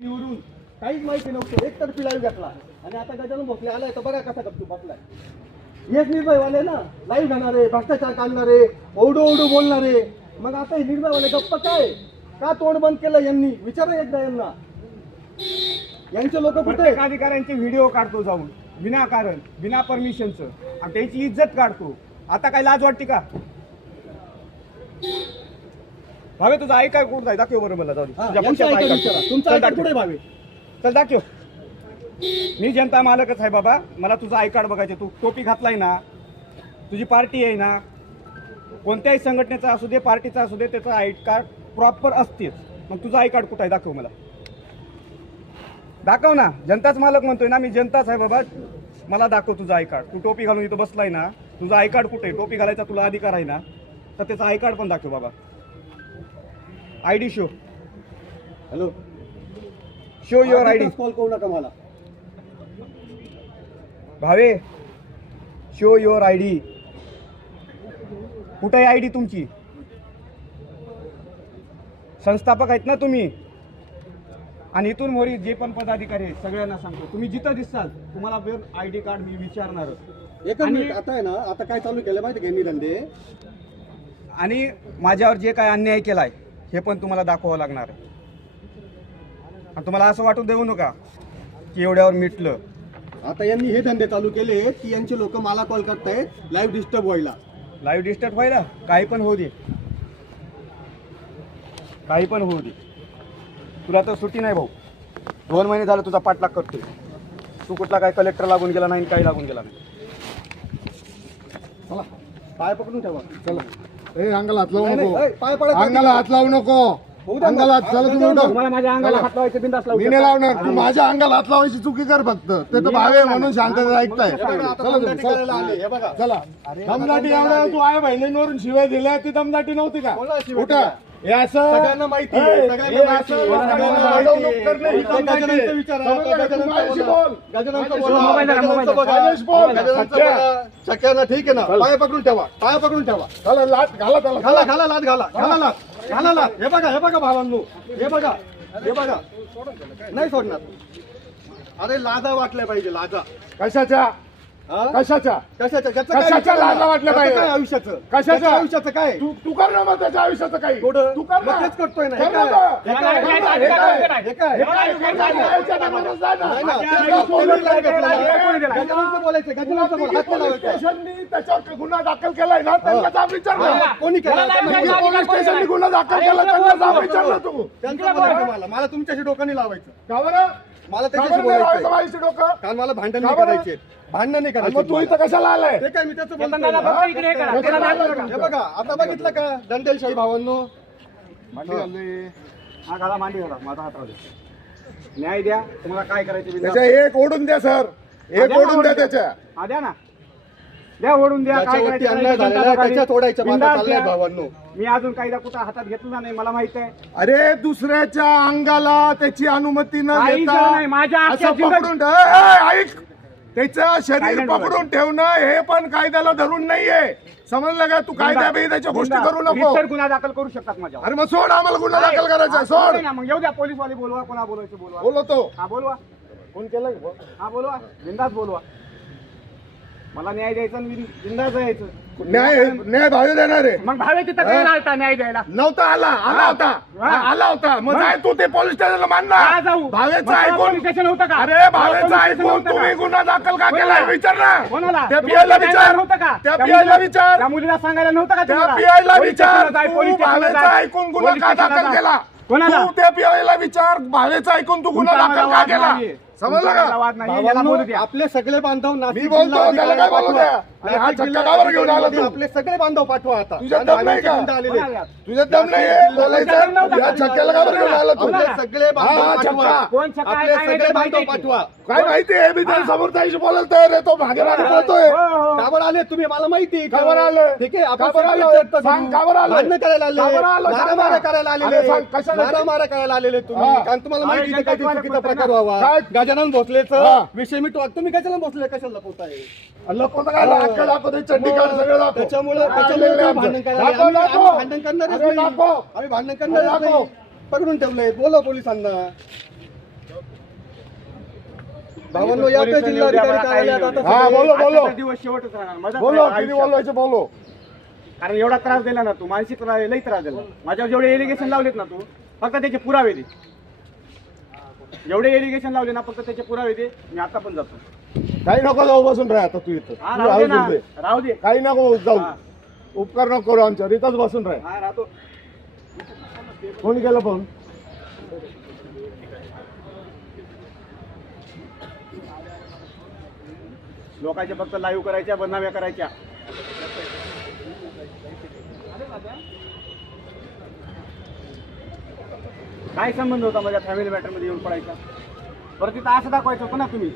निवडून काहीच माहिती नव्हतं. एक तर्फी लाईव्ह घातला. आणि आता गजानन भोसले आलाय तर बघा कसा गप्पू बसलाय. हेच निर्भयवाले ना. लाईव्ह घालणारे भ्रष्टाचार काढणारे ओढू ओढू बोलणारे. मग आता हे निर्भयवाले गप्प काय? का तोंड बंद केलं यांनी? विचारा एकदा यांना. यांचे लोक कुठे? अधिकाऱ्यांचे व्हिडिओ काढतो जाऊन. विनाकारण विना परमिशनचं आणि त्यांची इज्जत काढतो. आता काय लाज वाटते का? भावे तुझा आई काय कुठं जाय दाखव बरं मला जाऊ दे. तुझ्या. काढ. तुमचं चल दाखव. कुठे भावे? चल दाखव. मी जनता मालकच आहे बाबा. मला तुझा आय कार्ड बघायचे तू टोपी घातलाय ना तुझी पार्टी आहे ना कोणत्याही संघटनेचा असू दे पार्टीचा असू दे त्याचं आय कार्ड प्रॉपर असतेच. मग तुझं आय कार्ड कुठं आहे? दाखव मला. दाखव ना. जनताच मालक म्हणतोय ना मी जनताच आहे बाबा. मला दाखव तुझं आय कार्ड. तू टोपी घालून इथं बसलाय ना तुझं आय कार्ड कुठे आहे? टोपी घालायचा तुला अधिकार आहे ना तर त्याचं आय कार्ड पण दाखव बाबा. I D show hello show your I D call करू नका मला? Bhave show your I D कुठे आहे आय डी तुमची? संस्थापक आहेत ना तुम्ही? आणि इथून मोरी जे पण पदाधिकारी आहेत सगळ्यांना सांगतो. तुम्ही जिथं दिसाल तुम्हाला आय डी कार्ड मी विचारणार. एकच आणि- मिनिट आता आहे ना आता काय चालू केलं माहिती धंदे आणि माझ्यावर जे काय अन्याय केलाय हे पण तुम्हाला दाखवावं लागणार आहे. आणि तुम्हाला असं वाटून देऊ नका की एवढ्यावर मिटलं. आता यांनी हे धंदे चालू केले की यांचे लोक मला कॉल करतायत लाईव्ह डिस्टर्ब व्हायला. लाईव्ह डिस्टर्ब व्हायला? काही पण होऊ दे. काही पण होऊ दे. तुला तर सुट्टी नाही भाऊ. दोन महिने झालं तुझा पाठलाग करतोय. तू कुठला काय कलेक्टर लागून गेला नाही आणि काही लागून गेला नाही. चला. पाय पकडून ठेवा. चला. ए अंगाला हात लावू नको. अंगाला हात लावू नको. अंगाला हात. तुम्हाला माझ्या अंगाला हात लावायचे बिंदास लावू मी नाही. लावणार तू माझ्या अंगाला हात लावायची चुकी कर फक्त ते तर भावे म्हणून शांतता ऐकताय चला तुम्ही दमदाटी करायला आले, बघा. चला दमदाटी एवढ्या तू आहे बहिणींवरून शिवाय दिल्या ती दमदाटी नव्हती का? हे असं सगळ्यांना माहिती आहे, ए, सगळ्यांना हे माहिती असं आहे. लोकांना सगळ्यांना अडवणूक माहिती आहे. करणे ही आता दमदाटी आहे. गजाननचं विचारा, समजलं आता का? तू गजाननचं माझ्याशी बोला. बोल. गजाननचं माझ्याशी बोला, बोल. मोबाईल धरा, गजाननचं मोबाईल बघा. गजानन बोल. गजाननचं सत्या. बोला. शक्यांना ठीक आहे ना पाय पकडून ठेवा पाय पकडून ठेवा चला लाट घाला त्याला घाला घाला लात घाला घाला लात लात हे बघा हे बघा भावांनो हे बघा हे बघा नाही सोडणार अरे लाजा वाटल्या पाहिजे लाजा कशाच्या हा? कशाच्या कशाच्या त्याचं काय कशाच्या विचार लाजा? वाटल्या त्याचं पाहिजे? काय आयुष्याचं कशाच्या? आयुष्याचं काय तू तू कर ना मग त्याच्या आयुष्याचं काही कुठं? तू कर ना मग तेच करतोय ना. हे कर काय? हे काय? हे काय? हे हे काय? काय? हे काय? हे काय? हे काय? आयुष्यात आम्हाला जा ना. नाही ना, सोडून? गजाननचं बोलायचं गजाननचं बोल हात नाही पोलीस लावायचा. स्टेशननी त्याच्यावर गुन्हा दाखल केलाय ना त्यांना जाब विचार ना. हा, कोणी केला? पोलीस. स्टेशननी गुन्हा दाखल केला त्यांना जाब विचार ना तू. त्यांचं मला. मला तुमच्याशी डोकं नाही लावायचं. का बरं? मला का त्याच्याशी बोलायचं माझ्याशी डोकं? कारण मला भांडण नाही? करायचे. भांडण नाही मग तू करायचे इथं कशाला आलाय? ते काय मी त्याचं हे. हे? बघा. आता बघितलं का? दंडेलशाही भावांनो? हा घाला मांडी घाला. माझा हात न्याय द्या. तुम्हाला काय करायचं एक ओढून द्या सर. एक ओढून द्या. त्याच्या. द्या ना. द्या ओढून द्या काय करायचं अन्याय जनता झालेला आहे, बघावी. त्याच्यात ओढायचं माझा बिनधास्त चाललाय द्या. भावांनो. मी अजून कायदा कुठं हातात घेतला नाही मला माहीत आहे. अरे दुसऱ्याच्या अंगाला त्याची अनुमती न काही देता जण नाही, माझ्या अख्ख्या असं जिंदगी- पकडून ठेव- ए, ए, ऐक. त्याचं शरीर पकडून ठेवणं हे पण कायद्याला धरून नाहीये. समजलं का? तू कायद्या बियद्याच्या गोष्टी करू नको. रीतसर गुन्हा दाखल करू शकतात माझ्या अरे मग सोड आम्हाला गुन्हा दाखल करायचा सोड. ना मग येऊ द्या पोलीस वाले बोलवा कोणा बोलायचं बोलवा. बोलतो. हा बोलवा. कोण केलं हा बोलवा. बिंदास बोलवा. मला न्याय द्यायचा आणि बिन- जायचं. न्याय न्याय भावी देणार आहे. मग भावे तिथं काय आलता न्याय द्यायला? नव्हता आला आला होता. हा. आला होता. मग? जाय तू ते पोलीस स्टेशनला का जाऊ? भावेचं मग ऐकून पोलीस स्टेशन होतं का? अरे भावेचं पोलीस स्टेशन ऐकून होतं तुम्ही का? गुन्हा दाखल का कोणाला? केलाय विचार ना. त्या तुम्हाला सांगायला विचार. नव्हतं का? त्या मुलीला- विचार. त्या मुलीला सांगायला नव्हतं का त्या तुम्हाला? पोलीस विचार. स्टेशनला जाय, तू पोलीस स्टेशनला भावेचं जाय. ऐकून गुन्हा पोलीस का स्टेशनला दाखल. केला. कोणाला? तू त्या पियाला विचार. भावेचं ऐकून तू गुन्हा तुमचा दाखल का वाद केला? नाहीये. समजलं का वाद. याला बोलू द्या. आपले सगळे बांधव नाशिक मी बोलतो, जिल्हा त्याला काय बोलू पाठवा. द्या? आणि हा नाशिक चक्का जिल्हा कावर घेऊन आला तू? आपले सगळे बांधव पाठवा आता तुझ्यात दम नाही का? तुझ्यात दम बोलायचं या का? छक्क्याला का बरं घेऊन आला तू आपले सगळे बांधव हा, पाठवा चक्का. कोण चक्का आहे, आपले काय सगळे माहिती बांधव आहे? पाठवा काय माहिती आहे मी त्याला समोर त्याशी बोलायला तयार आहे तो मागे मागे बोलतोय हो, हो. का बरं आले तुम्ही मला माहिती आहे का बरं आले? ठीक आहे आपण का बरं सगळे आले? चर्चा सांग, करू. का बरं आले? भांडणं करायला आले बरं आले? सांग मारामाऱ्या ना. करायला अरे आलेले कशासाठी? मारामाऱ्या करायला आलेले तुम्ही हा. कारण तुम्हाला माहिती आहे चुकीचा प्रकार व्हावा काय? गजानन भोसलेचं हा. विषय मिटवा तुम्ही गजानन भोसले कशाला लपवत आहे लपवतं काय चंडीगड सगळं दाखव. त्याच्यामुळे त्याच्यामुळे भांडण. करायला दाखव, भांडण करणारच अरे, नाही. दाखव. आम्ही भांडण करणारच दाखव. नाही. पकडून ठेवलंय. बोला पोलिसांना. भावांनो या पोलिसांनी जिल्हाधिकारी उद्या मला कार्यालयात काही- आता हा, सगळे- बोलो, बोलो. आजचा दिवस शेवटच राहणार. माझा बोलो किती आयुष्यात. बोलायचं बोलो. कारण एवढा त्रास दिला ना तू. मानसिक त्रास- लई त्रास दिला. माझ्यावर जेवढे एलिगेशन लावलेत ना तू. फक्त त्याचे पुरावे दे. जेवढे एलिगेशन लावले ना फक्त त्याचे पुरावे दे मी आता पण जातो. काही नको जाऊ बसून राहा आता तू इथं. हा तू राहू दे अजून ना दे. राहू दे. काही नको जाऊ. हा. उपकार नको करू आमच्यावर. इथंच बसून राहा. हा राहतो. कोणी केलं फोन लोकांच्या फक्त लाईव्ह करायच्या बदनाम्या करायच्या. काय संबंध होता माझ्या फॅमिली मॅटरमध्ये येऊन पडायचा? बरं तिथं असं दाखवायचं होतं ना तुम्ही.